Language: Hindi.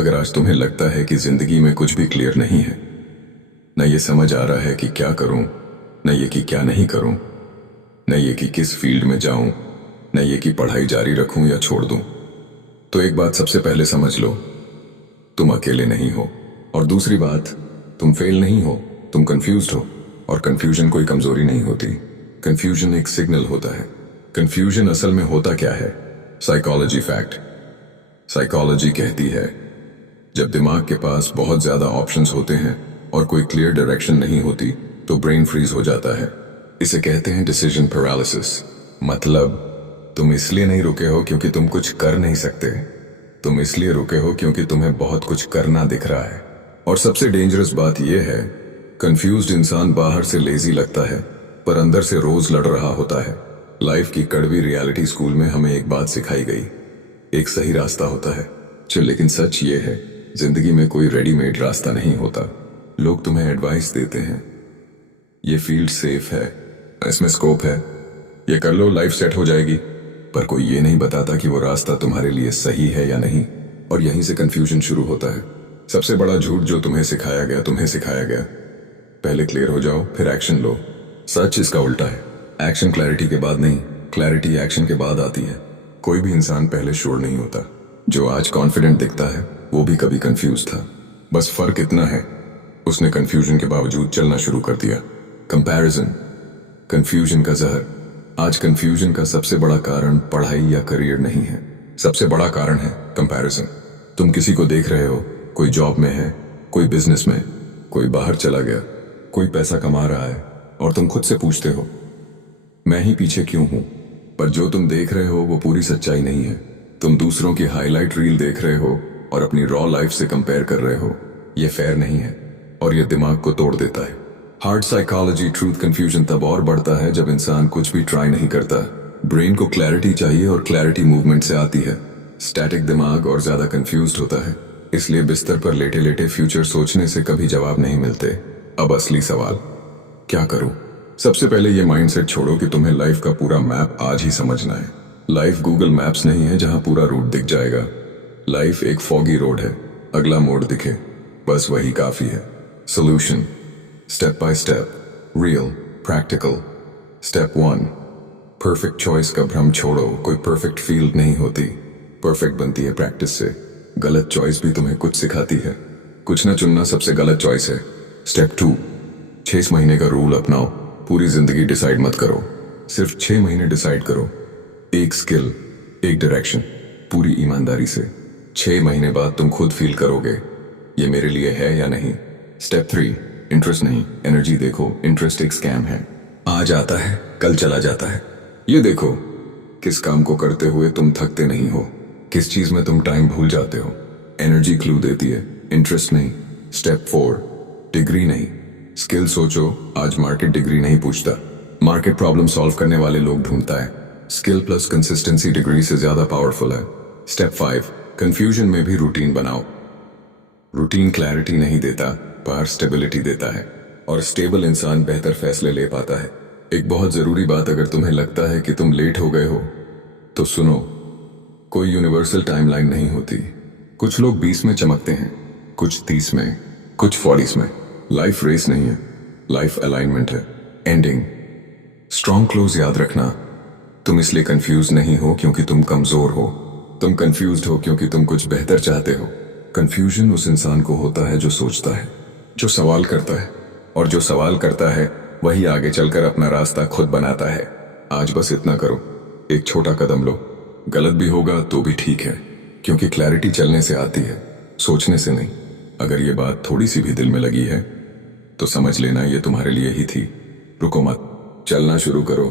अगर आज तुम्हें लगता है कि जिंदगी में कुछ भी क्लियर नहीं है, न ये समझ आ रहा है कि क्या करूं, न ये कि क्या नहीं करूं, न ये कि किस फील्ड में जाऊं, न ये कि पढ़ाई जारी रखूं या छोड़ दूं, तो एक बात सबसे पहले समझ लो, तुम अकेले नहीं हो। और दूसरी बात, तुम फेल नहीं हो, तुम कंफ्यूज्ड हो। और कंफ्यूजन कोई कमजोरी नहीं होती, कंफ्यूजन एक सिग्नल होता है। कंफ्यूजन असल में होता क्या है? Psychology fact. साइकोलॉजी कहती है, जब दिमाग के पास बहुत ज्यादा ऑप्शंस होते हैं और कोई क्लियर डायरेक्शन नहीं होती तो ब्रेन फ्रीज हो जाता है। इसे कहते हैं डिसीजन पैरालिसिस। मतलब तुम इसलिए नहीं रुके हो क्योंकि तुम कुछ कर नहीं सकते, तुम इसलिए रुके हो क्योंकि तुम्हें बहुत कुछ करना दिख रहा है। और सबसे डेंजरस बात यह है, कंफ्यूज्ड इंसान बाहर से लेजी लगता है पर अंदर से रोज लड़ रहा होता है। लाइफ की कड़वी रियलिटी स्कूल में हमें एक बात सिखाई गई, एक सही रास्ता होता है। लेकिन सच ये है, जिंदगी में कोई रेडीमेड रास्ता नहीं होता। लोग तुम्हें एडवाइस देते हैं, ये फील्ड सेफ है, इसमें स्कोप है, ये कर लो लाइफ सेट हो जाएगी, पर कोई ये नहीं बताता कि वो रास्ता तुम्हारे लिए सही है या नहीं। और यहीं से कंफ्यूजन शुरू होता है। सबसे बड़ा झूठ जो तुम्हें सिखाया गया, पहले क्लियर हो जाओ फिर एक्शन लो। सच इसका उल्टा है, एक्शन क्लैरिटी के बाद नहीं, क्लैरिटी एक्शन के बाद आती है। कोई भी इंसान पहले श्योर नहीं होता। जो आज कॉन्फिडेंट दिखता है वो भी कभी कंफ्यूज था। बस फर्क इतना है, उसने कंफ्यूजन के बावजूद चलना शुरू कर दिया। कंपैरिजन, कंफ्यूजन का जहर। आज कंफ्यूजन का सबसे बड़ा कारण पढ़ाई या करियर नहीं है, सबसे बड़ा कारण है कंपैरिजन। तुम किसी को देख रहे हो, कोई जॉब में है, कोई बिजनेस में, कोई बाहर चला गया, कोई पैसा कमा रहा है, और तुम खुद से पूछते हो मैं ही पीछे क्यों हूं? पर जो तुम देख रहे हो वो पूरी सच्चाई नहीं है। तुम दूसरों की हाईलाइट रील देख रहे हो और अपनी रॉ लाइफ से कंपेयर कर रहे हो। ये फेयर नहीं है और ये दिमाग को तोड़ देता है। हार्ड साइकोलॉजी ट्रूथ कंफ्यूजन तब और बढ़ता है जब इंसान कुछ भी ट्राई नहीं करता। ब्रेन को क्लैरिटी चाहिए और क्लैरिटी मूवमेंट से आती है। स्टैटिक दिमाग और ज्यादा कंफ्यूज्ड होता है, इसलिए बिस्तर पर लेटे लेटे फ्यूचर सोचने से कभी जवाब नहीं मिलते। अब असली सवाल, क्या करूं? सबसे पहले ये माइंडसेट छोड़ो कि तुम्हें लाइफ का पूरा मैप आज ही समझना है। लाइफ गूगल मैप्स नहीं है जहां पूरा रूट दिख जाएगा। लाइफ एक फॉगी रोड है, अगला मोड़ दिखे, बस वही काफी है। Solution, step by step, real, practical. Step 1, perfect choice का भ्रम छोड़ो। कोई परफेक्ट फील्ड नहीं होती, परफेक्ट बनती है प्रैक्टिस से। गलत चॉइस भी तुम्हें कुछ सिखाती है। कुछ न चुनना सबसे गलत चॉइस है। स्टेप 2, 6 महीने का रूल अपनाओ। पूरी जिंदगी डिसाइड मत करो, सिर्फ 6 महीने डिसाइड करो। एक स्किल, एक डायरेक्शन, पूरी ईमानदारी से। 6 महीने बाद तुम खुद फील करोगे ये मेरे लिए है या नहीं। स्टेप 3, इंटरेस्ट नहीं, एनर्जी देखो। इंटरेस्ट एक स्कैम है, आज आता है कल चला जाता है। ये देखो, किस काम को करते हुए तुम थकते नहीं हो, किस चीज में तुम टाइम भूल जाते हो। एनर्जी क्लू देती है, इंटरेस्ट नहीं। स्टेप 4, डिग्री नहीं, स्किल सोचो। आज मार्केट डिग्री नहीं पूछता, मार्केट प्रॉब्लम सॉल्व करने वाले लोग ढूंढता है। स्किल प्लस कंसिस्टेंसी डिग्री से ज्यादा पावरफुल है। स्टेप 5, कंफ्यूजन में भी रूटीन बनाओ। रूटीन क्लैरिटी नहीं देता पर स्टेबिलिटी देता है, और स्टेबल इंसान बेहतर फैसले ले पाता है। एक बहुत जरूरी बात, अगर तुम्हें लगता है कि तुम लेट हो गए हो तो सुनो, कोई यूनिवर्सल टाइमलाइन नहीं होती। कुछ लोग 20 में चमकते हैं, कुछ 30 में, कुछ 40 में। लाइफ रेस नहीं है, लाइफ अलाइनमेंट है। एंडिंग, स्ट्रॉन्ग क्लोज याद रखना, तुम इसलिए कंफ्यूज नहीं हो क्योंकि तुम कमजोर हो, तुम कंफ्यूज्ड हो क्योंकि तुम कुछ बेहतर चाहते हो। कंफ्यूजन उस इंसान को होता है जो सोचता है, जो सवाल करता है, और जो सवाल करता है वही आगे चलकर अपना रास्ता खुद बनाता है। आज बस इतना करो, एक छोटा कदम लो। गलत भी होगा तो भी ठीक है, क्योंकि क्लैरिटी चलने से आती है, सोचने से नहीं। अगर ये बात थोड़ी सी भी दिल में लगी है तो समझ लेना ये तुम्हारे लिए ही थी। रुको मत, चलना शुरू करो।